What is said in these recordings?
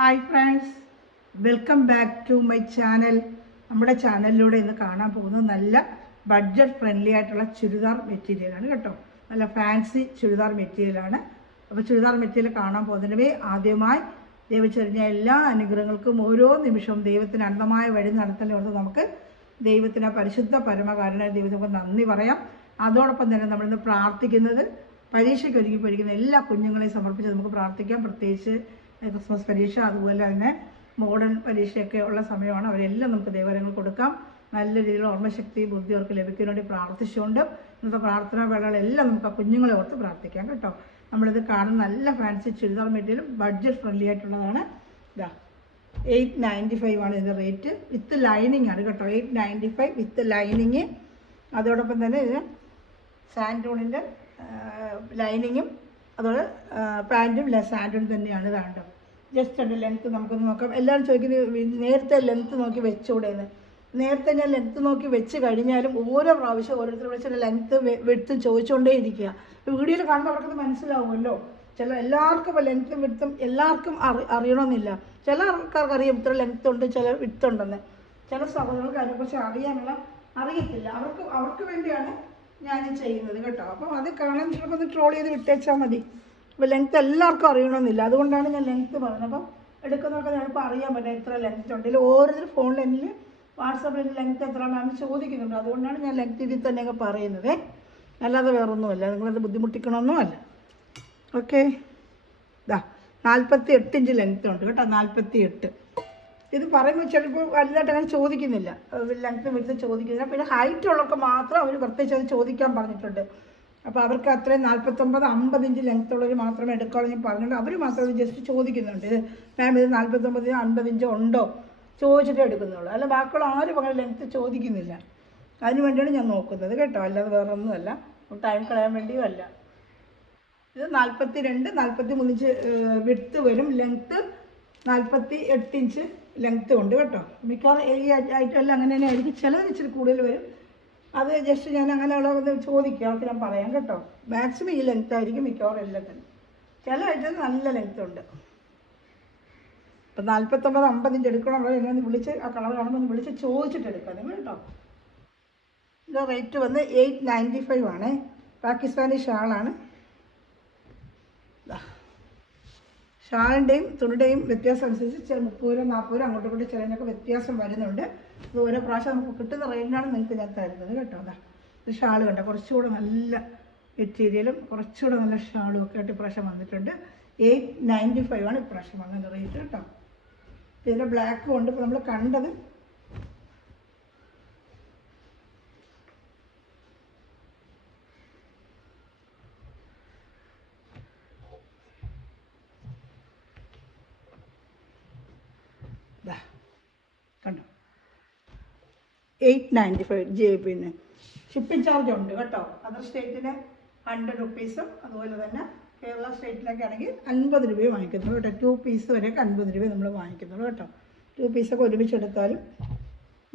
Hi friends, welcome back to my channel. നമ്മുടെ ചാനലിലൂടെ ഇന്ന് കാണാൻ പോകുന്നത് നല്ല ബഡ്ജറ്റ് ഫ്രണ്ട്ലി ആയിട്ടുള്ള ചുരിദാർ മെറ്റീരിയലാണ് കേട്ടോ. നല്ല ഫാൻസി ചുരിദാർ മെറ്റീരിയലാണ്. അപ്പോൾ ചുരിദാർ മെറ്റീരിയൽ കാണാൻ പോകുന്നതിന് ആദ്യമായി ദൈവച്ചെറിഞ്ഞ എല്ലാ അനുഗ്രഹങ്ങൾക്കും ഓരോ നിമിഷവും ദൈവത്തിന് അന്ധമായ വഴി നടത്തലോർത്ത് നമുക്ക് ദൈവത്തിന് പരിശുദ്ധ പരമകാരണ ദൈവത്തിന് നന്ദി പറയാം. അതോടൊപ്പം തന്നെ നമ്മളിന്ന് പ്രാർത്ഥിക്കുന്നത് പരീക്ഷയ്ക്ക് ഒരുങ്ങി പഠിക്കുന്ന എല്ലാ കുഞ്ഞുങ്ങളെയും സമർപ്പിച്ച് നമുക്ക് പ്രാർത്ഥിക്കാം. പ്രത്യേകിച്ച് ക്രിസ്മസ് പരീക്ഷ, അതുപോലെ തന്നെ മോഡേൺ പരീക്ഷയൊക്കെ ഉള്ള സമയമാണ്. അവരെല്ലാം നമുക്ക് ദൈവവരങ്ങൾ കൊടുക്കാം. നല്ല രീതിയിൽ ഓർമ്മശക്തി ബുദ്ധി അവർക്ക് ലഭിക്കാൻ വേണ്ടി പ്രാർത്ഥിച്ചുകൊണ്ട് ഇന്നത്തെ പ്രാർത്ഥനാ വേളകളെല്ലാം നമുക്ക് ആ കുഞ്ഞുങ്ങളെ ഓർത്ത് പ്രാർത്ഥിക്കാം കേട്ടോ. നമ്മളിത് കാണുന്ന നല്ല ഫാൻസി ചുരിദാർ മെറ്റീരിയലും ബഡ്ജറ്റ് ഫ്രണ്ട്ലി ആയിട്ടുള്ളതാണ്. ഇതാ 895 ആണ് ഇതിൻ്റെ റേറ്റ്. വിത്ത് ലൈനിങ് ആണ് കേട്ടോ. 895 വിത്ത് ലൈനിങ്. അതോടൊപ്പം തന്നെ ഇതിന് സാൻഡൂണിൻ്റെ ലൈനിങ്ങും അതുപോലെ പാൻറ്റും സാൻഡൂൺ തന്നെയാണ്. ഇതാണ്ടോ ജസ്റ്റ് ഉണ്ട് ലെങ്ത്ത് നമുക്കൊന്ന് നോക്കാം. എല്ലാവരും ചോദിക്കുന്നത് നേരത്തെ ലെങ്ത്ത് നോക്കി വെച്ചുകൂടെയെന്ന്. നേരത്തെ ഞാൻ ലെങ്ത്ത് നോക്കി വെച്ച് കഴിഞ്ഞാലും ഓരോ പ്രാവശ്യം ഓരോരുത്തർ വിളിച്ചിട്ട് ലെങ്ത്ത് വെടുത്തും ചോദിച്ചുകൊണ്ടേ ഇരിക്കുക. വീഡിയോയിൽ കാണുമ്പോൾ അവർക്കത് മനസ്സിലാവുമല്ലോ. എല്ലാവർക്കും ഇപ്പോൾ ലെങ്ത്തും വിടുത്തും എല്ലാവർക്കും അറിയണമെന്നില്ല. ചില ആൾക്കാർക്ക് അറിയാം ഇത്ര ലെങ്ത്ത് ഉണ്ട്, ചില വിടുത്തുണ്ടെന്ന്. ചില സഹോദരങ്ങൾക്ക് അതിനെക്കുറിച്ച് അറിയത്തില്ല. അവർക്ക് വേണ്ടിയാണ് ഞാൻ ചെയ്യുന്നത് കേട്ടോ. അപ്പം അത് കാണാൻ ചിലപ്പോൾ ഒന്ന് ട്രോൾ ചെയ്ത് വിട്ടേച്ചാൽ മതി. അപ്പോൾ ലെങ്ത്ത് എല്ലാവർക്കും അറിയണമെന്നില്ല, അതുകൊണ്ടാണ് ഞാൻ ലെങ്ത്ത് പറഞ്ഞത്. അപ്പം എടുക്കുന്നവർക്ക് ചിലപ്പോൾ അറിയാൻ പറ്റും എത്ര ലെങ്ത്ത് ഉണ്ട്. ഓരോരുത്തർ ഫോണിൽ എന്നിൽ വാട്സാപ്പിൽ ലെങ്ത്ത് എത്ര മാം ചോദിക്കുന്നുണ്ട്. അതുകൊണ്ടാണ് ഞാൻ ലെങ്ത്ത് ഇതിൽ തന്നെയൊക്കെ പറയുന്നത്, അല്ലാതെ വേറൊന്നുമല്ല. നിങ്ങളത് ബുദ്ധിമുട്ടിക്കണമെന്നുമല്ല. ഓക്കെ, ഇതാ 48 ഇഞ്ച് ലെങ്ത്ത് ഉണ്ട് കേട്ടോ. 48. ഇത് പറയുമ്പോൾ ചിലപ്പോൾ വലുതായിട്ട് അങ്ങനെ ചോദിക്കുന്നില്ല, ലെങ്ത്ത് വിടുത്ത് ചോദിക്കുന്നില്ല. പിന്നെ ഹൈറ്റ് ഉള്ളവർക്ക് മാത്രം അവർ പ്രത്യേകിച്ച് അത് ചോദിക്കാൻ പറഞ്ഞിട്ടുണ്ട്. അപ്പോൾ അവർക്ക് അത്രയും 49, 50 ഇഞ്ച് ലെങ്ത്ത് ഉള്ളവർ മാത്രമേ എടുക്കാവുള്ളൂ ഞാൻ പറഞ്ഞിട്ടുണ്ട്. അവർ മാത്രം ജസ്റ്റ് ചോദിക്കുന്നുണ്ട്, മാം ഇത് 49, 50 ഇഞ്ച് ഉണ്ടോ ചോദിച്ചിട്ടേ എടുക്കുന്നുള്ളൂ. അല്ല ബാക്കിയുള്ള ആരും അങ്ങനെ ലെങ്ത്ത് ചോദിക്കുന്നില്ല. അതിന് വേണ്ടിയാണ് ഞാൻ നോക്കുന്നത് കേട്ടോ, അല്ലാതെ വേറെ ഒന്നുമല്ല, ടൈം കളയാൻ വേണ്ടിയും അല്ല. ഇത് 42, 43 ഇഞ്ച് വിഡ്ത്ത് വരും. ലെങ്ത്ത് 48 ഇഞ്ച് ലെങ്ത്ത് ഉണ്ട് കേട്ടോ. മിക്കവാറും ഈ ഐറ്റമെല്ലാം അങ്ങനെ തന്നെ ആയിരിക്കും. ചിലത് ഇച്ചിരി കൂടുതൽ വരും. അത് ജസ്റ്റ് ഞാൻ അങ്ങനെയുള്ളത് ചോദിക്കുക, അവർക്ക് ഞാൻ പറയാം കേട്ടോ. മാക്സിമം ഈ ലെങ്ത്ത് ആയിരിക്കും മിക്കവാറും എല്ലാത്തിനും. ചില ഐറ്റം നല്ല ലെങ്ത്ത് ഉണ്ട്. ഇപ്പം 49, 50 ഇഞ്ച് എടുക്കണമല്ലോ എന്നെ വിളിച്ച് ആ കളർ കാണുമ്പോൾ ഒന്ന് വിളിച്ച് ചോദിച്ചിട്ട് എടുക്കാം നിങ്ങൾ കേട്ടോ. ഇത് റേറ്റ് വന്ന് 895 ആണ്. പാകിസ്ഥാനി ഷാളാണ്. ഷാളിൻ്റെയും തുണിയുടെയും വ്യത്യാസം അനുസരിച്ച് 30 40 അങ്ങോട്ടും ഇങ്ങോട്ടും ചിലതിനൊക്കെ വ്യത്യാസം വരുന്നുണ്ട്. ഇത് ഓരോ പ്രാവശ്യം നമുക്ക് കിട്ടുന്ന റേറ്റിനാണ് നിങ്ങൾക്ക് ഞാൻ തരുന്നത് കേട്ടോ. അതാ ഇത് ഷാൾ കണ്ടോ, കുറച്ചുകൂടെ നല്ല മെറ്റീരിയലും കുറച്ചുകൂടെ നല്ല ഷാളും ഒക്കെ ആയിട്ട് ഇപ്രാവശ്യം വന്നിട്ടുണ്ട്. 895 ആണ് ഇപ്രാവശ്യം വന്നതിൻ്റെ റേറ്റ് കേട്ടോ. ഇതിൻ്റെ ബ്ലാക്കും ഉണ്ട്. ഇപ്പോൾ നമ്മൾ കണ്ടത് കണ്ടോ 895. പിന്നെ ഷിപ്പിംഗ് ചാർജ് ഉണ്ട് കേട്ടോ. അതർ സ്റ്റേറ്റിന് 100 റുപ്പീസും അതുപോലെ തന്നെ കേരള സ്റ്റേറ്റിലൊക്കെ ആണെങ്കിൽ 50 രൂപയും വാങ്ങിക്കുന്നുള്ളൂ കേട്ടോ. 2 പീസ് വരെയൊക്കെ 50 രൂപ നമ്മൾ വാങ്ങിക്കുന്നുള്ളൂ കേട്ടോ. 2 പീസൊക്കെ ഒരുമിച്ചെടുത്താലും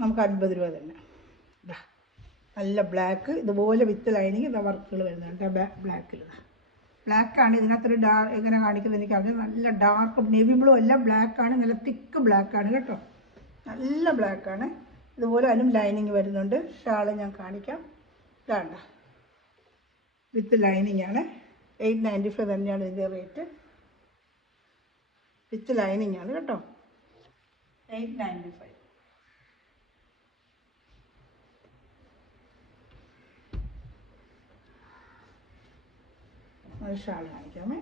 നമുക്ക് 50 രൂപ തന്നെ. ഇതാ നല്ല ബ്ലാക്ക്, ഇതുപോലെ വിത്ത് ലൈനിങ് ഇതാ വർക്കുകൾ വരുന്നുണ്ട്. ബ്ലാക്കിൽ ബ്ലാക്കാണ് ഇതിനകത്തൊരു എങ്ങനെ കാണിക്കുന്നത് എനിക്കറിയാം. നല്ല ഡാർക്ക് നേവി ബ്ലൂ അല്ല, ബ്ലാക്കാണ്, നല്ല തിക്ക് ബ്ലാക്കാണ് കേട്ടോ. നല്ല ബ്ലാക്കാണ്. ഇതുപോലെ അതിനും ലൈനിങ് വരുന്നുണ്ട്. ഷാള് ഞാൻ കാണിക്കാം. ഇതാണ്ട വിത്ത് ലൈനിങ് ആണ്. 895 തന്നെയാണ് ഇതിൻ്റെ റേറ്റ്. വിത്ത് ലൈനിങ് ആണ് കേട്ടോ. 895. അത് ഷാൾ കാണിക്കാമേ.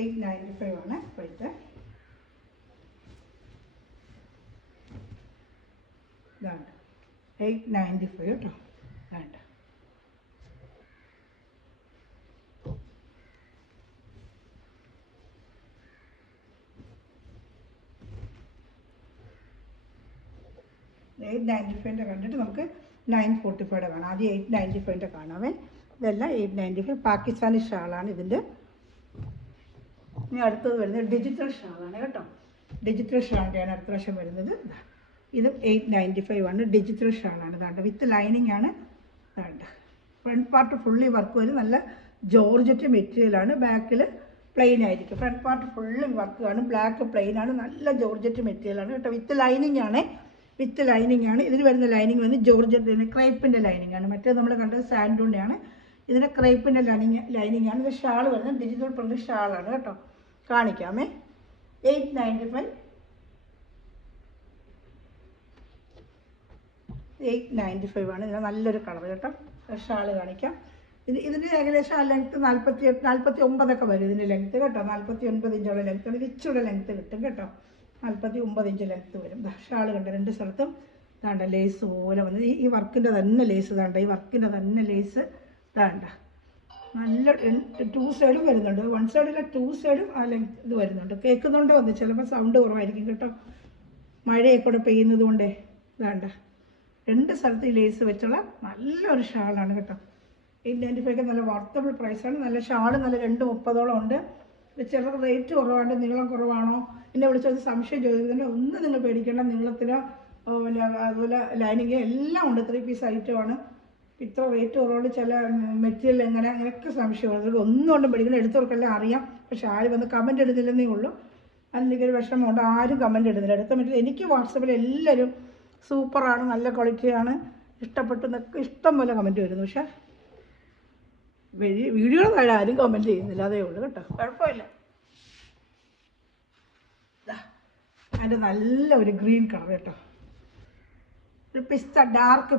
895 ആണ് റേറ്റ്. ഇതാണ്ട് 895 കേട്ടോ. ഇതാണ്ട് $895 കണ്ടിട്ട് നമുക്ക് 945 കാണാം. ആദ്യം 895 കാണാമേ. ഇതെല്ലാം 895. പാകിസ്ഥാനി ഷാളാണ് ഇതിൻ്റെ. ഇനി അടുത്തത് വരുന്നത് ഡിജിറ്റൽ ഷാളാണ് കേട്ടോ. ഡിജിറ്റൽ ഷാളിൻ്റെയാണ് അടുത്ത പ്രാവശ്യം വരുന്നത്. ഇതും 895 ആണ്. ഡിജിറ്റൽ ഷാളാണ്. ഇതാണ്ട് വിത്ത് ലൈനിങ് ആണ്. ഇതാണ്ട് ഫ്രണ്ട് പാർട്ട് ഫുള്ളി വർക്ക് വരും. നല്ല ജോർജറ്റ് മെറ്റീരിയലാണ്. ബാക്കിൽ പ്ലെയിൻ ആയിരിക്കും. ഫ്രണ്ട് പാർട്ട് ഫുള്ളും വർക്ക് ആണ്. ബ്ലാക്ക് പ്ലെയിൻ ആണ്. നല്ല ജോർജറ്റ് മെറ്റീരിയലാണ് കേട്ടോ. വിത്ത് ലൈനിങ് ആണ്. വിത്ത് ലൈനിങ് ആണ്. ഇതിന് വരുന്ന ലൈനിങ് വന്ന് ജോർജറ്റ് ക്രൈപ്പിൻ്റെ ലൈനിങ് ആണ്. മറ്റേ നമ്മൾ കണ്ടത് സാൻഡൂണിൻ്റെ ആണ്. ഇതിൻ്റെ ക്രൈപ്പിൻ്റെ ലൈനിങ് ആണ്. ഇത് ഷാൾ വരുന്നത് ഡിജിറ്റൽ പ്രിൻ്റ് ഷാളാണ് കേട്ടോ. കാണിക്കാമേ. 895 895 ആണ്. ഇതിന് നല്ലൊരു കളർ കേട്ടോ. ഷാൾ കാണിക്കാം. ഇതിന് ഏകദേശം ആ ലെങ്ത്ത് 49 വരും ഇതിൻ്റെ ലെങ്ത്ത് കേട്ടോ. 49 ഇഞ്ചോളം ലെങ്ത്താണ്. ഇത് ഇച്ചിരി ലെങ്ത്ത് കിട്ടും കേട്ടോ. 49 ഇഞ്ച് ലെങ്ത്ത് വരും. ഷാൾ കണ്ട രണ്ട് സ്ഥലത്തും ഇതാണ്ട ലേസ് പോലെ വന്നത്. ഈ വർക്കിൻ്റെ തന്നെ ലേസ് ഇതാണ്ട. ഈ വർക്കിൻ്റെ തന്നെ ലേസ് ഇതാണ്ട. നല്ല 2 സൈഡും വരുന്നുണ്ട്. 1 സൈഡിലെ 2 സൈഡും ആ ലെങ്ത്ത് ഇത് വരുന്നുണ്ട്. കേൾക്കുന്നുണ്ടോ ഒന്ന്? ചിലപ്പോൾ സൗണ്ട് കുറവായിരിക്കും കേട്ടോ. മഴയൊക്കെ കൂടെ പെയ്യുന്നത് കൊണ്ടേ ഇതാണ്ട. 2 സ്ഥലത്ത് ഈ ലേസ് വെച്ചുള്ള നല്ലൊരു ഷാളാണ് കേട്ടോ. 895 നല്ല വർത്തബിൾ പ്രൈസാണ്. നല്ല ഷാള് നല്ല 230 ഉണ്ട്. ചിലർ റേറ്റ് കുറവാണ്ട് നീളം കുറവാണോ എന്നെ വിളിച്ചത് സംശയം ചോദിക്കുന്നുണ്ട്. ഒന്നും നിങ്ങൾ പേടിക്കേണ്ട. നീളത്തിനോ അതുപോലെ ലൈനിങ് എല്ലാം ഉണ്ട്. 3 പീസ് ഐറ്റമാണ്. ഇത്ര റേറ്റ് കുറവുണ്ട്. ചില മെറ്റീരിയൽ അങ്ങനെയൊക്കെ സംശയമാണ്. ഒന്നും കൊണ്ടും പേടിക്കണം. എടുത്തവർക്കെല്ലാം അറിയാം. പക്ഷെ ആരും വന്ന് കമൻറ്റ് ഇടുന്നില്ലെന്നേ ഉള്ളൂ. അതിൻ്റെയൊരു വിഷമമുണ്ട്. ആരും കമൻറ്റ് ഇടുന്നില്ല. എടുത്ത മെറ്റീരിയൽ എനിക്ക് വാട്സപ്പിൽ എല്ലാവരും സൂപ്പറാണ്, നല്ല ക്വാളിറ്റിയാണ്, ഇഷ്ടപ്പെട്ടു എന്നൊക്കെ ഇഷ്ടം പോലെ കമൻറ്റ് വരുന്നു. പക്ഷേ വീഡിയോയുടെ താഴെ ആരും കമൻറ്റ് ചെയ്യുന്നില്ല. അതേ ഉള്ളൂ കേട്ടോ. കുഴപ്പമില്ല. അതിൻ്റെ നല്ല ഒരു ഗ്രീൻ കളർ കേട്ടോ. ഒരു ഡാർക്ക്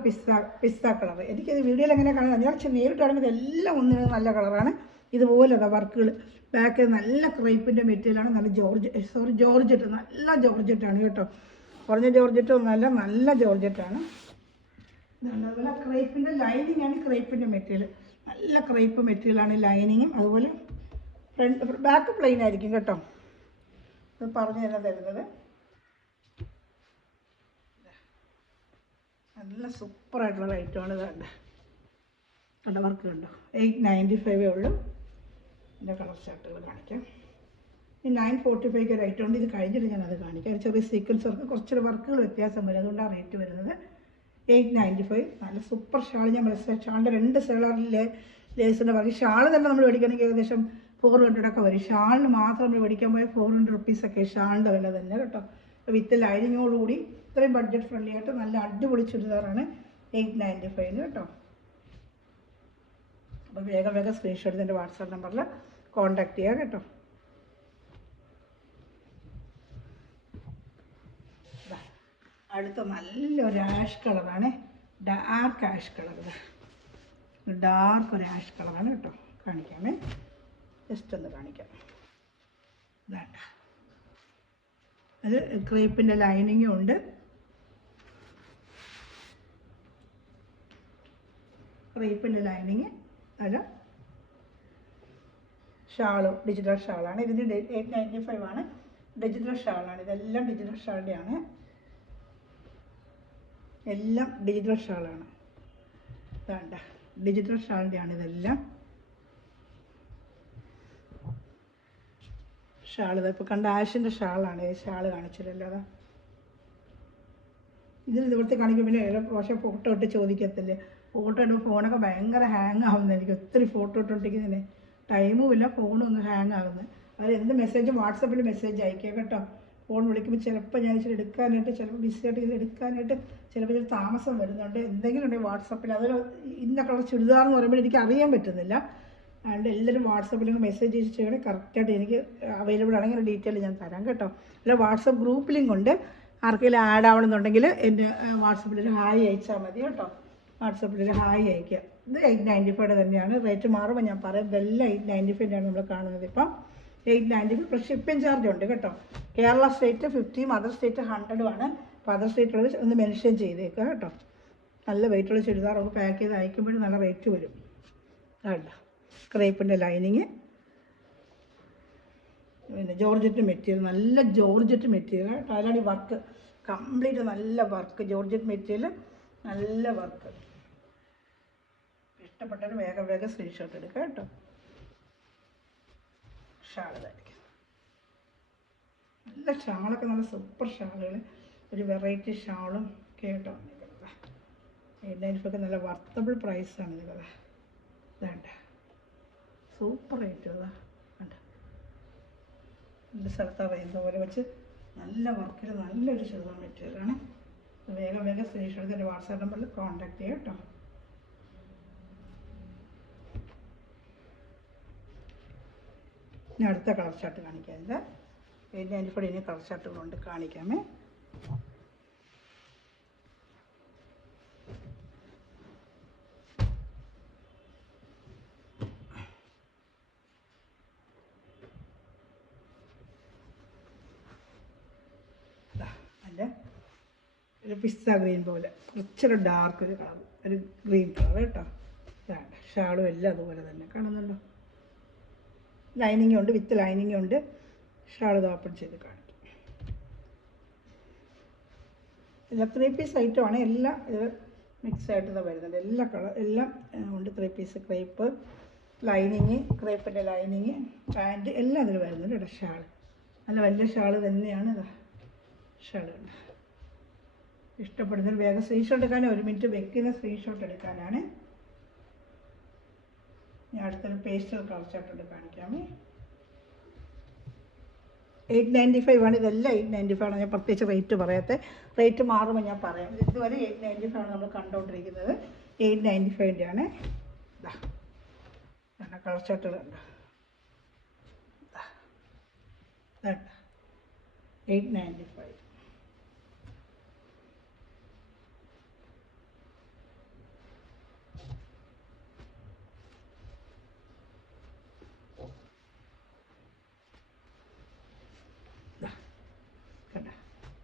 പിസ്ത കളർ. എനിക്കത് വീഡിയോയിൽ എങ്ങനെ കാണുന്നത് ഞാൻ നേരിട്ട് കാണുമ്പോൾ ഇതെല്ലാം ഒന്നിനും നല്ല കളറാണ്. ഇതുപോലെ വർക്കുകൾ ബാക്കിൽ നല്ല ക്രേപ്പിൻ്റെ മെറ്റീരിയലാണ്. നല്ല ജോർജറ്റ് നല്ല ജോർജറ്റാണ് കേട്ടോ. കുറഞ്ഞ ജോർജറ്റ് ഒന്നല്ല, നല്ല ജോർജറ്റാണ്. അതുപോലെ ക്രേപ്പിൻ്റെ ലൈനിങ് ആണ്. ക്രേപ്പിൻ്റെ മെറ്റീരിയൽ നല്ല ക്രേപ്പ് മെറ്റീരിയലാണ് ലൈനിങ്ങും. അതുപോലെ ബാക്ക് പ്ലെയിൻ ആയിരിക്കും കേട്ടോ. ഇത് പറഞ്ഞു തന്നെ തരുന്നത്. നല്ല സൂപ്പറായിട്ടുള്ള ഐറ്റമാണ്. ഇതാണ്ട് നല്ല വർക്ക് കണ്ടോ. 895 ഉള്ളൂ. ഇതിൻ്റെ കളർ ചാർട്ടുകൾ കാണിക്കാം. ഈ 945 ഒരു ഐറ്റം ഉണ്ട്. ഇത് കഴിഞ്ഞിട്ട് ഞാനത് കാണിക്കാം. ചെറിയ സീക്വൻസ് വർക്ക്, കുറച്ചൊരു വർക്കുകൾ വ്യത്യാസം വരും. അതുകൊണ്ടാണ് റേറ്റ് വരുന്നത്. 895 നല്ല സൂപ്പർ ഷാൾ. ഞാൻ മനസ്സിലായി ഷാളിൻ്റെ 2 സൈഡിലെ ലേസിൻ്റെ വർക്ക്. ഷാൾ തന്നെ നമ്മൾ മേടിക്കണമെങ്കിൽ ഏകദേശം 400 ഒക്കെ വരും. ഷാളിന് മാത്രം നമ്മൾ മേടിക്കാൻ പോയാൽ 400 റുപ്പീസൊക്കെ ഷാളിൻ്റെ വില തന്നെ കേട്ടോ. വിത്ത് ലൈനിങ്ങോടുകൂടി ഇത്രയും ബഡ്ജറ്റ് ഫ്രണ്ട്ലി ആയിട്ട് നല്ല അടിപൊളി ചുരിദാറാണ് 895 കേട്ടോ. അപ്പോൾ വേഗം സ്ക്രീൻഷോട്ട് ഇതിൻ്റെ വാട്സാപ്പ് നമ്പറിൽ കോൺടാക്ട് ചെയ്യുക കേട്ടോ. അടുത്ത നല്ലൊരു ആഷ് കളറാണ്. Dark ash colour. ഡാർക്ക് ഒരു ആഷ് കളറാണ് കേട്ടോ. കാണിക്കാമേ. ജസ്റ്റ് ഒന്ന് കാണിക്കാം. വേണ്ട, അത് ക്രേപ്പിൻ്റെ ലൈനിങ്ങും ഉണ്ട്. ക്രേപ്പിൻ്റെ ലൈനിങ് അല്ല ഷാളും ഡിജിറ്റൽ ഷാളാണ്. ഇതിന് 895 ആണ്. ഡിജിറ്റൽ ഷാളാണ്. ഇതെല്ലാം ഡിജിറ്റൽ ഷാളിൻ്റെയാണ്. എല്ലാം ഡിജിറ്റൽ ഷാളാണ്. വേണ്ട, ഡിജിറ്റൽ ഷാളിൻ്റെയാണ് ഇതെല്ലാം. ഷാൾ ഇപ്പോൾ കണ്ട ആഷിൻ്റെ ഷാളാണ്. ഈ ഷാൾ കാണിച്ചില്ലല്ലോ. അതാ ഇതിൽ ഇവിടുത്തെ കാണിക്കും. പിന്നെ ഏറെ പ്രാവശ്യം ഫോട്ടോ ഇട്ട് ചോദിക്കത്തില്ലേ. ഫോട്ടോ ഇടുമ്പോൾ ഫോണൊക്കെ ഭയങ്കര ഹാങ് ആവുന്നത്. എനിക്ക് ഒത്തിരി ഫോട്ടോ ഇട്ടുകൊണ്ടിരിക്കുന്നതിന് ടൈമും ഇല്ല. ഫോണും ഒന്ന് ഹാങ് ആകുന്നത്. അത് എന്ത് മെസ്സേജും വാട്സപ്പിൽ മെസ്സേജ് അയക്കുക കേട്ടോ. ഫോൺ വിളിക്കുമ്പോൾ ചിലപ്പോൾ ഞാൻ ഇച്ചിരി എടുക്കാനായിട്ട്, ചിലപ്പോൾ ബിസിയായിട്ട് ഇത് എടുക്കാനായിട്ട് ചിലപ്പോൾ ഇതിൽ താമസം വരുന്നുണ്ട്. എന്തെങ്കിലും ഉണ്ടെങ്കിൽ വാട്സപ്പിൽ അതൊരു ഇന്ന കളർ ചുരിദാർ എന്ന് പറയുമ്പോൾ എനിക്ക് അറിയാൻ പറ്റുന്നില്ല. അതുകൊണ്ട് എല്ലാവരും വാട്സപ്പിൽ മെസ്സേജ് ചെയ്യണേ. കറക്റ്റായിട്ട് എനിക്ക് അവൈലബിൾ ആണെങ്കിൽ ഡീറ്റെയിൽ ഞാൻ തരാം കേട്ടോ. അല്ല വാട്സപ്പ് ഗ്രൂപ്പ് ലിങ്ക് ഉണ്ട്. ആർക്കെങ്കിലും ആഡ് ആവണമെന്നുണ്ടെങ്കിൽ എൻ്റെ വാട്സപ്പിലൊരു ഹായ് അയച്ചാൽ മതി കേട്ടോ. വാട്സപ്പിലൊരു ഹായ് അയക്കുക. ഇത് 895 തന്നെയാണ്. റേറ്റ് മാറുമ്പോൾ ഞാൻ പറയാം. ഇതെല്ലാം 895 ആണ് നമ്മൾ കാണുന്നത്. ഇപ്പം 895 പ്ലസ് ഷിപ്പിംഗ് ചാർജ് ഉണ്ട് കേട്ടോ. കേരള സ്റ്റേറ്റ് 50, അതർ സ്റ്റേറ്റ് 100 ആണ്. അപ്പോൾ അതർ സ്റ്റേറ്റുള്ളത് ഒന്ന് മെൻഷൻ ചെയ്തേക്കുക കേട്ടോ. നല്ല വെയിറ്റുള്ള ചുരിദാർ നമുക്ക് പാക്ക് ചെയ്ത് അയക്കുമ്പോഴും നല്ല റേറ്റ് വരും. വേണ്ട, ക്രേപ്പിൻ്റെ ലൈനിങ്, പിന്നെ ജോർജറ്റ് മെറ്റീരിയൽ, നല്ല ജോർജറ്റ് മെറ്റീരിയൽ. അതിലാണ് ഈ വർക്ക് കംപ്ലീറ്റ് നല്ല വർക്ക്. ജോർജറ്റ് മെറ്റീരിയൽ നല്ല വർക്ക്. ഇഷ്ടപ്പെട്ടൊരു വേഗം സ്ക്രീൻഷോട്ട് എടുക്കുക കേട്ടോ. ഷാളായിരിക്കും. നല്ല ഷാളൊക്കെ നല്ല സൂപ്പർ ഷാളുകൾ. ഒരു വെറൈറ്റി ഷാളും കേട്ടോ. 895 നല്ല വർത്തബിൾ പ്രൈസാണ്. ഇത് വേണ്ട, സൂപ്പർ റേറ്റ്. അതാ വേണ്ട, രണ്ട് സ്ഥലത്ത് അറിയുന്ന പോലെ വെച്ച് നല്ല വർക്കിൽ നല്ലൊരു ചുരിദാർ മെറ്റീരിയലാണ്. വേഗം വേഗം സ്ക്രീൻഷോട്ട് എടുത്ത് എൻ്റെ വാട്സാപ്പ് നമ്പറിൽ കോൺടാക്ട് ചെയ്യാം കേട്ടോ. ഞാൻ അടുത്ത കളർ ചാർട്ട് കാണിക്കാം. ഇതിൻ്റെ 894 ഇനി കളർ ചാർട്ടുകളുണ്ട്, കാണിക്കാമേ. അതിൻ്റെ ഒരു പിസ്ത ഗ്രീൻ പോലെ കുറച്ചൊരു ഡാർക്ക് ഒരു കളർ, ഒരു ഗ്രീൻ കളർ കേട്ടോ. ഇതാണ് ഷാളും എല്ലാം അതുപോലെ തന്നെ കാണുന്നുണ്ടോ. ലൈനിങ് ഉണ്ട്, വിത്ത് ലൈനിങ് ഉണ്ട്. ഷാൾ ഇത് ഓപ്പൺ ചെയ്ത് കാണിക്കും. എല്ലാം 3 പീസ് ഐറ്റമാണ്. എല്ലാം ഇത് മിക്സ് ആയിട്ട് ഇത് വരുന്നുണ്ട്. എല്ലാ കളർ എല്ലാം ഉണ്ട്. 3 പീസ് ക്രേപ്പ്, ലൈനിങ്, ക്രേപ്പിൻ്റെ ലൈനിങ്, പാൻറ്റ് എല്ലാം ഇതിൽ വരുന്നുണ്ട് കേട്ടോ. ഷാൾ നല്ല വലിയ ഷാൾ തന്നെയാണ്. ഇതാ ഷാളുണ്ട്. ഇഷ്ടപ്പെടുന്നൊരു വേഗം സ്ക്രീൻഷോട്ട് എടുക്കാൻ, 1 മിനിറ്റ് വെക്കുന്ന സ്ക്രീൻഷോട്ട് എടുക്കാനാണ്. ഞാൻ അടുത്തൊരു പേസ്റ്റൽ കളർ ചാർട്ടുണ്ട്, കാണിക്കാമേ. 895 ആണ്. ഇതെല്ലാം 895 ആണ്. ഞാൻ പ്രത്യേകിച്ച് റേറ്റ് പറയാത്ത, റേറ്റ് മാറുമ്പോൾ ഞാൻ പറയാം. ഇതുവരെ 895 ആണ് നമ്മൾ കണ്ടുകൊണ്ടിരിക്കുന്നത്. 895 ആണ്. ഇതാ കളർ ചാർട്ടുകളുണ്ട്. 895.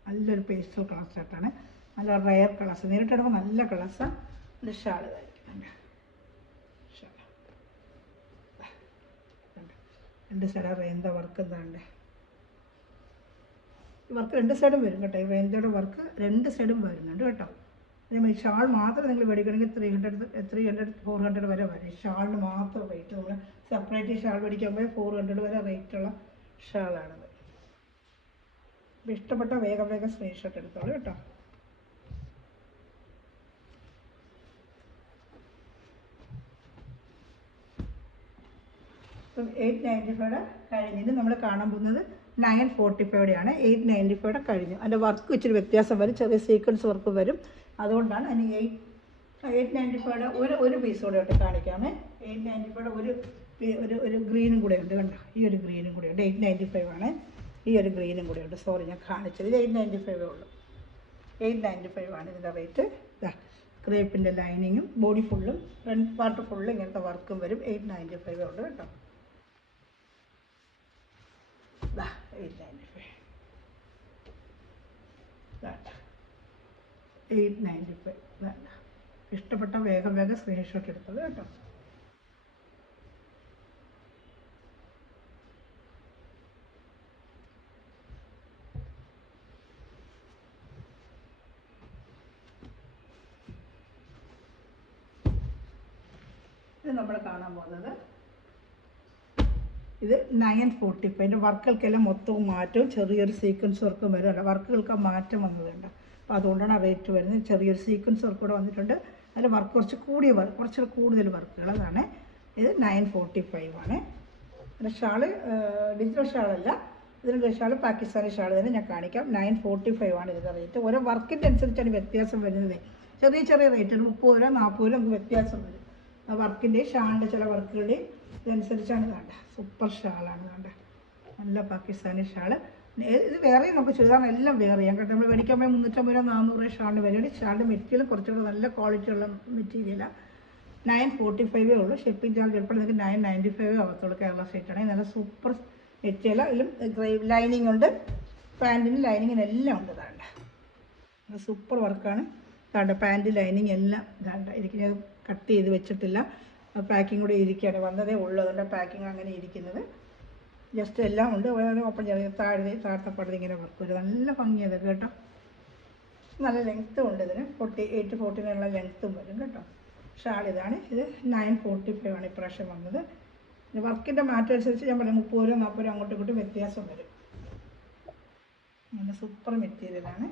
നല്ലൊരു പേസ്റ്റൽ കളർ ചാർട്ടാണ്. നല്ല റയർ കളേഴ്സ്, നേരിട്ടെടുമ്പോൾ നല്ല കളേഴ്സാണ്. എൻ്റെ ഷാൾ ഇതായിരിക്കുന്നുണ്ട്. ഷാൾ രണ്ട് സൈഡ് റേന്ത വർക്ക് എന്താണ്ട് ഈ വർക്ക് 2 സൈഡും വരും കേട്ടോ. ഈ റേന്തയുടെ വർക്ക് 2 സൈഡും വരുന്നുണ്ട് കേട്ടോ. അതേമാതിരി ഷാൾ മാത്രം നിങ്ങൾ മേടിക്കണമെങ്കിൽ 300 400 വരെ വരും. ഷാളിന് മാത്രം റേറ്റ്. നമ്മൾ സെപ്പറേറ്റ് ഷാൾ മേടിക്കുമ്പോൾ 400 വരെ റേറ്റുള്ള ഷാളാണത്. ഇഷ്ടപ്പെട്ട വേഗം വേഗം സ്ക്രീൻഷോട്ട് എടുത്തോളൂ കേട്ടോ. ഇപ്പം 895 കഴിഞ്ഞിട്ട് നമ്മൾ കാണാൻ പോകുന്നത് 945 895 കഴിഞ്ഞു. അതിൻ്റെ വർക്ക് ഇച്ചിരി വ്യത്യാസം വരും, ചെറിയ സീക്വൻസ് വർക്ക് വരും. അതുകൊണ്ടാണ് അതിന് 895 ഒരു പീസ് കൂടെ ആയിട്ട് കാണിക്കാമേ. 895 ഒരു ഗ്രീനും കൂടെ ഉണ്ട് കണ്ടോ. ഈ ഒരു ഗ്രീനും കൂടെ ഉണ്ട്. 895 ആണ്. ഈ ഒരു ഗ്രീനും കൂടെ ഉണ്ട്. സോറി, ഞാൻ കാണിച്ചത്. ഇത് 895 ഉള്ളൂ. 895 ആണ് ഇതിൻ്റെ റേറ്റ്. ഇതാ ക്രേപ്പിൻ്റെ ലൈനിങ്ങും ബോഡി ഫുള്ളും ഫ്രണ്ട് പാർട്ട് ഫുള്ളും ഇങ്ങനത്തെ വർക്കും വരും. 895 ഉണ്ട് കേട്ടോ. 895 ഇഷ്ടപ്പെട്ട വേഗം വേഗം സ്ക്രീൻഷോട്ട് എടുത്തത് കേട്ടോ. ഇത് നമ്മൾ കാണാൻ പോകുന്നത് ഇത് 945. വർക്കുകൾക്കെല്ലാം മൊത്തവും മാറ്റവും ചെറിയൊരു സീക്വൻസ് വർക്കും വരുന്നുണ്ട്. വർക്കുകൾക്ക് മാറ്റം വന്നതുണ്ട്. അപ്പോൾ അതുകൊണ്ടാണ് ആ റേറ്റ് വരുന്നത്. ചെറിയൊരു സീക്വൻസ് വർക്ക് കൂടെ വന്നിട്ടുണ്ട്. അതിൽ വർക്ക് കുറച്ച് കൂടുതൽ വർക്കുകൾ. അതാണ് ഇത് 945 ആണ്. പിന്നെ ഷാള് ഡിജിറ്റൽ ഷാളല്ല, ഇതിൻ്റെ ഷാള് പാകിസ്ഥാനി ഷാൾ തന്നെ ഞാൻ കാണിക്കാം. 945 ആണ് ഇതിൻ്റെ റേറ്റ്. ഓരോ വർക്കിൻ്റെ അനുസരിച്ചാണ് വ്യത്യാസം വരുന്നത്. ചെറിയ റേറ്റ് 30 രൂപ 40 രൂപ നമുക്ക് വ്യത്യാസം വരും. വർക്കിൻ്റെയും ഷാളിൻ്റെ ചില വർക്കുകളുടെയും ഇതനുസരിച്ചാണ്. കണ്ട സൂപ്പർ ഷാളാണ്. കണ്ട നല്ല പാകിസ്ഥാനി ഷാള്. ഇത് വേറെ നമുക്ക് ചുരിദാർ എല്ലാം വേറെ ചെയ്യാം കേട്ടോ. നമ്മൾ മേടിക്കുമ്പോൾ 350 രൂപ 400 ഷാളിന് വിലയാണ്. ഷാളിൻ്റെ മെറ്റീരിയൽ കുറച്ചുകൂടെ നല്ല ക്വാളിറ്റിയുള്ള മെറ്റീരിയലാണ്. 945 ഉള്ളൂ. ഷിപ്പിംഗ് ചാർജ് ഉൾപ്പെടെ നിങ്ങൾക്ക് 995 ആവത്തുള്ളൂ. കേരള സ്റ്റേറ്റാണെങ്കിൽ നല്ല സൂപ്പർ മെറ്റീരിയൽ. ഇതിലും ലൈനിങ് ഉണ്ട്, പാൻറ്റിന് ലൈനിങ്ങിനെല്ലാം ഉണ്ട്. ഇതാണ്ട് സൂപ്പർ വർക്കാണ്. ഇതാണ്ട് പാൻറ്റ് ലൈനിങ് എല്ലാം ഇതാണ്ട് ഇരിക്കുന്നത്. കട്ട് ചെയ്ത് വെച്ചിട്ടില്ല, പാക്കിംഗ് കൂടി ഇരിക്കുകയാണ്. വന്നതേ ഉള്ളൂ, അതുകൊണ്ട് പാക്കിംഗ് അങ്ങനെ ഇരിക്കുന്നത്. ജസ്റ്റ് എല്ലാം ഉണ്ട്. ഓപ്പൺ ചെയ്ത് താഴത്തെ പടുതി ഇങ്ങനെ വർക്ക് വരും. നല്ല ഭംഗിയത് കേട്ടോ. നല്ല ലെങ്ത്തും ഉണ്ട് ഇതിന്. 48-49 ലെങ്ത്തും വരും കേട്ടോ. ഷാൾ ഇതാണ്. ഇത് 945 ആണ് ഇപ്രാവശ്യം വന്നത്. വർക്കിൻ്റെ മാറ്റം അനുസരിച്ച് ഞാൻ പറയാം 30 രൂപ 40 രൂപ അങ്ങോട്ടും ഇങ്ങോട്ടും വ്യത്യാസം വരും. നല്ല സൂപ്പർ മെറ്റീരിയലാണ്.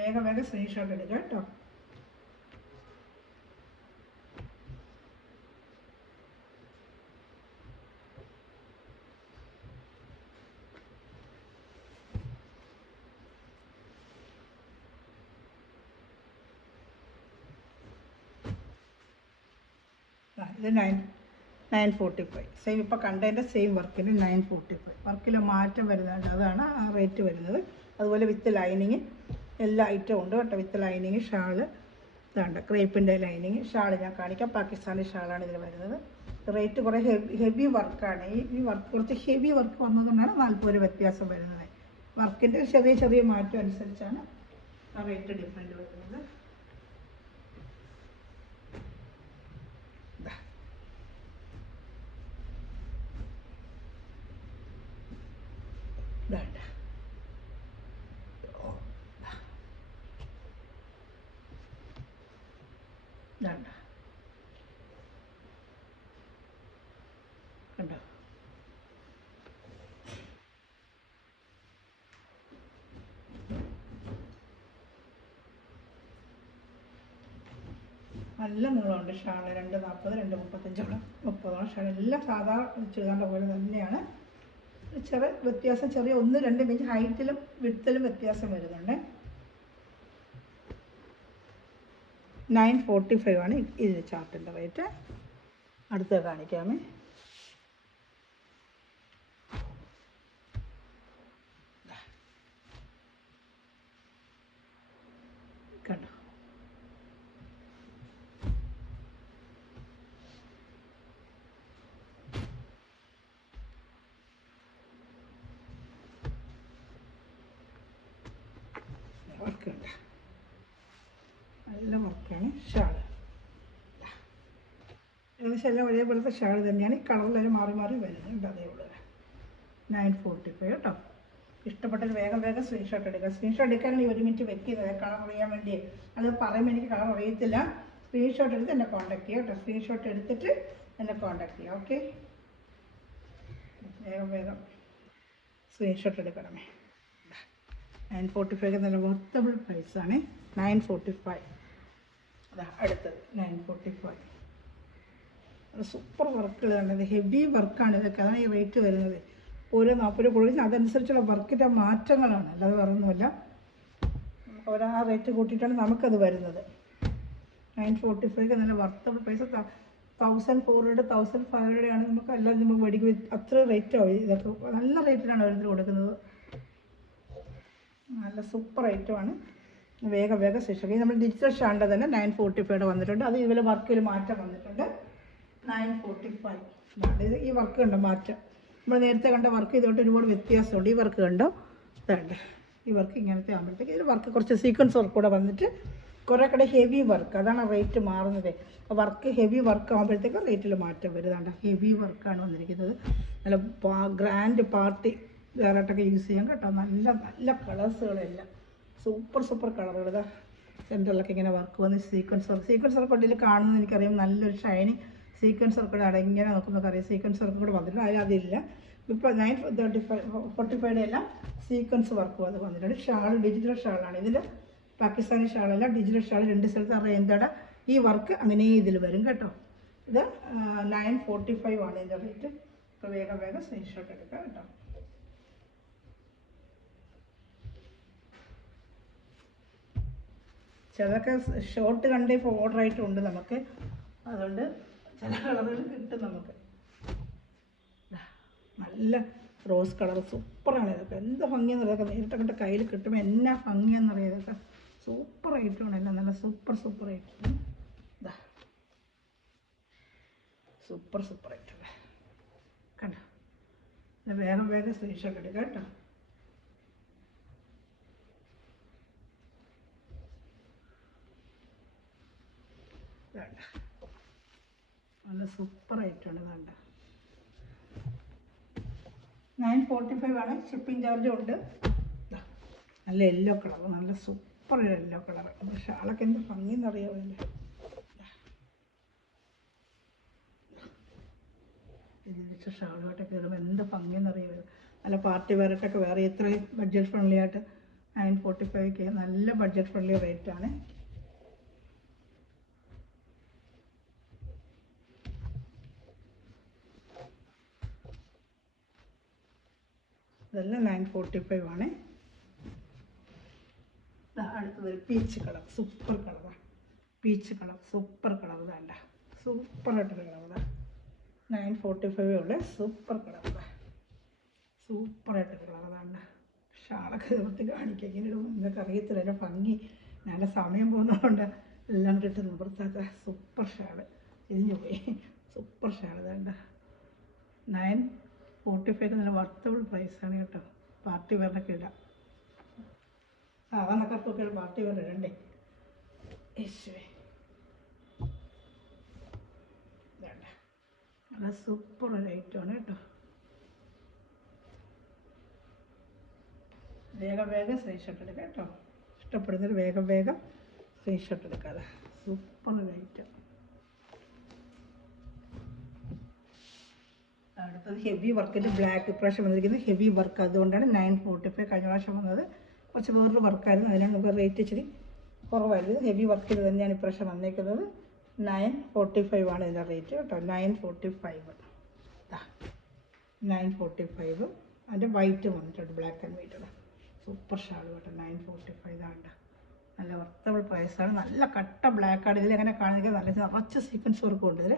വേഗം സ്ക്രീൻഷോട്ട് എടുക്കുക കേട്ടോ. ഇത് 945. സെയിം ഇപ്പോൾ കണ്ടതിൻ്റെ സെയിം വർക്കിന് 945. വർക്കിൽ മാറ്റം വരുന്നുണ്ട്, അതാണ് ആ റേറ്റ് വരുന്നത്. അതുപോലെ വിത്ത് ലൈനിങ് എല്ലാ ഐറ്റവും ഉണ്ട് കേട്ടോ. വിത്ത് ലൈനിങ് ഷാള് ഇതാണ്ട്, ക്രേപ്പിൻ്റെ ലൈനിങ് ഷാൾ ഞാൻ കാണിക്കാം. പാകിസ്ഥാനി ഷാളാണ് ഇതിൽ വരുന്നത്. റേറ്റ് കുറേ ഹെവി വർക്കാണ്. ഈ വർക്ക് കുറച്ച് ഹെവി വർക്ക് വന്നതുകൊണ്ടാണ് 40 രൂപ വ്യത്യാസം വരുന്നത്. വർക്കിൻ്റെ ചെറിയ ചെറിയ മാറ്റം അനുസരിച്ചാണ് ആ റേറ്റ് ഡിഫറെൻറ്റ് വരുന്നത്. ഇതാണ്ട് ഇതാണ്ട് കണ്ടോ. നല്ല നീളമുണ്ട് ഷാള്. 240, 235, 30 ഷാൾ. എല്ലാം സാധാരണ ചുരിദാറിൻ്റെ പോലെ തന്നെയാണ്. ചെറിയ വ്യത്യാസം, ചെറിയ 1-2 ഇഞ്ച് ഹൈറ്റിലും വിഡ്ത്തിലും വ്യത്യാസം വരുന്നുണ്ട്. 945 ആണ് ഇതിന് ചാർട്ടിൻ്റെ റേറ്റ്. അടുത്ത് കാണിക്കാമേ. കണ്ടോ, വർക്കുണ്ട്, നല്ല വർക്കാണ്. ഷാള് ഏകദേശം എല്ലാം ഒരേപോലത്തെ ഷാൾ തന്നെയാണ്. ഈ കളറിലെല്ലാം മാറി മാറി വരുന്നുണ്ട്. അതേപോലെ 945 കേട്ടോ. ഇഷ്ടപ്പെട്ടൊരു വേഗം സ്ക്രീൻഷോട്ട് എടുക്കുക. സ്ക്രീൻഷോട്ട് എടുക്കാനാണ് ഈ 1 മിനിറ്റ് വെക്കുന്നത്, കളർ അറിയാൻ വേണ്ടി. അത് പറയുമ്പോൾ എനിക്ക് കളർ അറിയത്തില്ല. സ്ക്രീൻഷോട്ട് എടുത്ത് എന്നെ കോൺടാക്ട് ചെയ്യുക കേട്ടോ. സ്ക്രീൻഷോട്ട് എടുത്തിട്ട് എന്നെ കോൺടാക്ട് ചെയ്യുക. ഓക്കെ, വേഗം സ്ക്രീൻഷോട്ട് എടുക്കണമേ. 945 നല്ല വർത്തബിൾ പ്രൈസാണ്. 945. അതാ അടുത്തത് 945. സൂപ്പർ വർക്കുകൾ കണ്ടത്. ഹെവി വർക്കാണ് ഇതൊക്കെ, അതാണ് ഈ റേറ്റ് വരുന്നത്. ഓരോ 40 രൂപ കൊടുക്കുന്നത് അതനുസരിച്ചുള്ള വർക്കിൻ്റെ മാറ്റങ്ങളാണ്, അല്ലാതെ വേറൊന്നുമില്ല. ഓരോ ആ റേറ്റ് കൂട്ടിയിട്ടാണ് നമുക്കത് വരുന്നത്. 945 നല്ല വർത്തബിൾ പൈസ. 1400, 1500 ആണ് നമുക്ക്. അല്ലാതെ നമുക്ക് മേടിക്കും, അത്ര റേറ്റ് ആവും. ഇതൊക്കെ നല്ല റേറ്റിലാണ് ഓരോരുത്തർ കൊടുക്കുന്നത്. നല്ല സൂപ്പർ ഐറ്റമാണ്. വേഗം ശേഷം നമ്മൾ ഡിജിറ്റൽ ഷാളിൻ്റെ തന്നെ 945 വന്നിട്ടുണ്ട്. അത് ഇതുപോലെ വർക്കിൽ മാറ്റം വന്നിട്ടുണ്ട്. 945. ഇത് ഈ വർക്ക് കണ്ടോ മാറ്റം. നമ്മൾ നേരത്തെ കണ്ട വർക്ക് ഇതുകൊണ്ട് ഒരുപാട് വ്യത്യാസമുണ്ട്. ഈ വർക്ക് കണ്ടോ, ഇതുണ്ട്. ഈ വർക്ക് ഇങ്ങനത്തെ ആകുമ്പോഴത്തേക്ക് ഇതിൽ വർക്ക് കുറച്ച് സീക്വൻസ് വർക്ക് കൂടെ വന്നിട്ട് കുറേ കൂടെ ഹെവി വർക്ക്, അതാണ് റേറ്റ് മാറുന്നത്. വർക്ക് ഹെവി വർക്ക് ആകുമ്പോഴത്തേക്ക് റേറ്റിൽ മാറ്റം വരുന്നുണ്ട്. ഹെവി വർക്കാണ് വന്നിരിക്കുന്നത്. നല്ല ഗ്രാൻഡ് പാർട്ടി വേറായിട്ടൊക്കെ യൂസ് ചെയ്യാം കേട്ടോ. നല്ല കളേഴ്സുകളെല്ലാം സൂപ്പർ കളറുകൾ. ഇതാ സെൻറ്ററിലൊക്കെ ഇങ്ങനെ വർക്ക് വന്ന് സീക്വൻസ് വർക്ക് ഉള്ളിൽ കാണുന്നത് എനിക്കറിയാം. നല്ലൊരു ഷൈനിങ് സീക്വൻസ് വർക്ക് ഇങ്ങനെ നോക്കുമ്പോൾ അറിയാം. സീക്വൻസ് വർക്ക് കൂടെ വന്നിട്ടുണ്ട്. അതില്ല. ഇപ്പോൾ 945 എല്ലാം സീക്വൻസ് വർക്ക് അത് വന്നിട്ടുണ്ട്. ഷാൾ ഡിജിറ്റൽ ഷാളാണ്. ഇതിൽ പാകിസ്ഥാനി ഷാളല്ല, ഡിജിറ്റൽ ഷാൾ. 2 സ്ഥലത്ത് റേഞ്ചാണ്. ഈ വർക്ക് അങ്ങനെ ഇതിൽ വരും കേട്ടോ. ഇത് 945 ആണ് ഇതിൻ്റെ റേറ്റ്. ഇപ്പോൾ വേഗം സ്ക്രീൻഷോട്ട് എടുക്കാം കേട്ടോ. ചിലതൊക്കെ ഷോർട്ട് കണ്ടേ ഇപ്പോൾ ഓർഡർ ആയിട്ടുണ്ട് നമുക്ക്. അതുകൊണ്ട് ചില കളറുകൾ കിട്ടും നമുക്ക്. നല്ല റോസ് കളർ സൂപ്പറാണ് ഇതൊക്കെ. എന്ത് ഭംഗിയെന്ന് ഇതൊക്കെ നേരിട്ടൊക്കെ കയ്യിൽ കിട്ടുമ്പോൾ എന്നാ ഭംഗിയെന്നറിയാം. ഇതൊക്കെ സൂപ്പർ ഐറ്റമാണ്. എല്ലാം നല്ല സൂപ്പർ ഐറ്റം. ഇതാ സൂപ്പർ ഐറ്റം കണ്ടോ. വേഗം സ്ക്രീൻഷോട്ട് എടുക്കാം കേട്ടോ. നല്ല സൂപ്പർ ഐറ്റമാണ്. വേണ്ട 945 ആണ്. ഷിപ്പിംഗ് ചാർജും ഉണ്ട്. നല്ല യെല്ലോ കളർ, നല്ല സൂപ്പർ യെല്ലോ കളർ. ഷാളൊക്കെ എന്ത് ഭംഗിയെന്നറിയാമോ. ഇതിൻ്റെ ഷാളുമായിട്ടൊക്കെ ഇടുമ്പോൾ എന്ത് ഭംഗിയെന്നറിയാമോ. നല്ല പാർട്ടി വെയറായിട്ടൊക്കെ വേറെ ഇത്രയും ബഡ്ജറ്റ് ഫ്രണ്ട്ലി ആയിട്ട് 945 നല്ല ബഡ്ജറ്റ് ഫ്രണ്ട്ലി റേറ്റാണ്. ഇതെല്ലാം 945 ആണ്. അടുത്തത് പീച്ച് കളർ, സൂപ്പർ കളറാണ്. Peach colour super colour. വേണ്ട സൂപ്പറായിട്ടൊരു കളറാണ്. 945 ഉള്ള സൂപ്പർ കളറാണ്. സൂപ്പറായിട്ടൊരു കളറാണ്. ഷാളൊക്കെ നിർത്തി കാണിക്കുക. ഇങ്ങനെ ഇടുമ്പോൾ നിങ്ങൾക്ക് അറിയത്തില്ല അതിൻ്റെ ഭംഗി. നല്ല സമയം പോകുന്നതുകൊണ്ട് എല്ലാം ഇട്ട് നിവർത്താത്ത സൂപ്പർ ഷാള്. ഇരിഞ്ഞു പോയി. സൂപ്പർ ഷാള് വേണ്ട. 945 നല്ല വർത്തബിൾ പ്രൈസാണ് കേട്ടോ. പാർട്ടി വെയറിനൊക്കെ ഇടാം. സാധാരണക്കാർക്കൊക്കെ പാർട്ടി വെയർ ഇടണ്ടേ. യേശുവേ, വേണ്ട. നല്ല സൂപ്പർ ഒരു ഐറ്റമാണ് കേട്ടോ. വേഗം സ്ക്രീൻഷോട്ട് എടുക്കാം കേട്ടോ. ഇഷ്ടപ്പെടുന്നൊരു വേഗം സ്ക്രീൻഷോട്ട് എടുക്കാതെ. സൂപ്പർ ഒരു ഐറ്റം. അടുത്തത് ഹെവി വർക്കിൻ്റെ ബ്ലാക്ക്. ഇപ്രാവശ്യം വന്നിരിക്കുന്നത് ഹെവി വർക്ക്. അതുകൊണ്ടാണ് 945. കഴിഞ്ഞ പ്രാവശ്യം വന്നത് കുറച്ച് വേറൊരു വർക്കായിരുന്നു. അതിനാണ് നമുക്ക് റേറ്റ് ഇച്ചിരി കുറവായിരുന്നു. ഹെവി വർക്കിൽ തന്നെയാണ് ഇപ്രാവശ്യം വന്നേക്കുന്നത്. 945 ആണ് ഇതിൻ്റെ റേറ്റ് കേട്ടോ. 945. 945. അതിൻ്റെ വൈറ്റ് വന്നിട്ടുണ്ട്, black and white. Super shawl കേട്ടോ. 945 ആണ്. നല്ല വർത്തബിൾ പ്രൈസാണ്. നല്ല കട്ട ബ്ലാക്കാണ്. ഇതിലെങ്ങനെ കാണുന്നത് നല്ല നിറച്ച് സീക്വൻസ് വർക്കും ഉണ്ട്. ഇതിൽ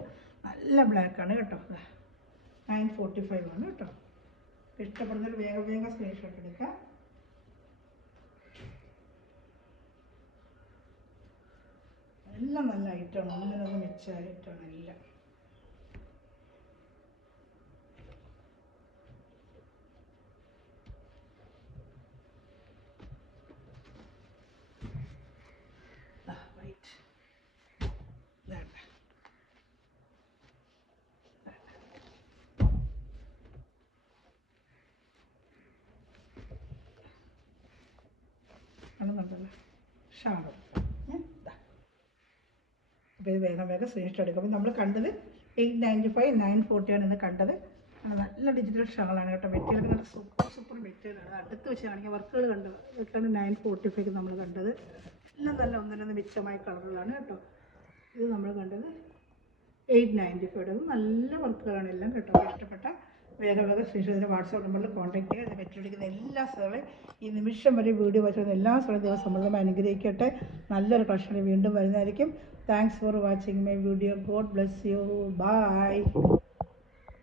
നല്ല ബ്ലാക്കാണ് കേട്ടോ. 945 ആണ് കേട്ടോ. ഇഷ്ടപ്പെടുന്നൊരു വേഗം സ്ക്രീൻഷോട്ട് എടുക്കുക. എല്ലാം നല്ല ഐറ്റമാണ്. ഒന്നിനൊന്നും മെച്ച ഐറ്റമാണ് എല്ലാം. കാണുന്നുണ്ടല്ലോ ഷാളും. അപ്പോൾ ഇത് വേഗം സ്ക്രീൻഷോട്ട് എടുക്കും. അപ്പോൾ നമ്മൾ കണ്ടത് 895, 940 ആണ് ഇന്ന് കണ്ടത്. നല്ല ഡിജിറ്റൽ ഷാളാണ് കേട്ടോ. മെറ്റീരിയൽ നല്ല സൂപ്പർ മെറ്റീരിയലാണ്. അടുത്ത് വെച്ച് കാണിക്കുക വർക്കുകൾ കണ്ടത്. ഇതൊക്കെയാണ് 945 നമ്മൾ കണ്ടത്. എല്ലാം നല്ല ഒന്നിനൊന്ന് മിച്ചമായ കളറുകളാണ് കേട്ടോ. ഇത് നമ്മൾ കണ്ടത് 895. നല്ല വർക്കുകളാണ് എല്ലാം കേട്ടോ. ഇഷ്ടപ്പെട്ട വേഗം സ്ക്രീൻഷോട്ടിന് വാട്സാപ്പ് നമ്പറിൽ കോൺടാക്ട് ചെയ്യുക. ഇത് പറ്റിയിരിക്കുന്ന എല്ലാ സ്ഥലവും ഈ നിമിഷം വരെ വീഡിയോ വെച്ചിരുന്ന എല്ലാ സ്ഥലവും ദിവസം സമൃദ്ധമായി അനുഗ്രഹിക്കട്ടെ. നല്ലൊരു കളക്ഷനിൽ വീണ്ടും വരുന്നതായിരിക്കും. Thanks for watching my video. God bless you. By.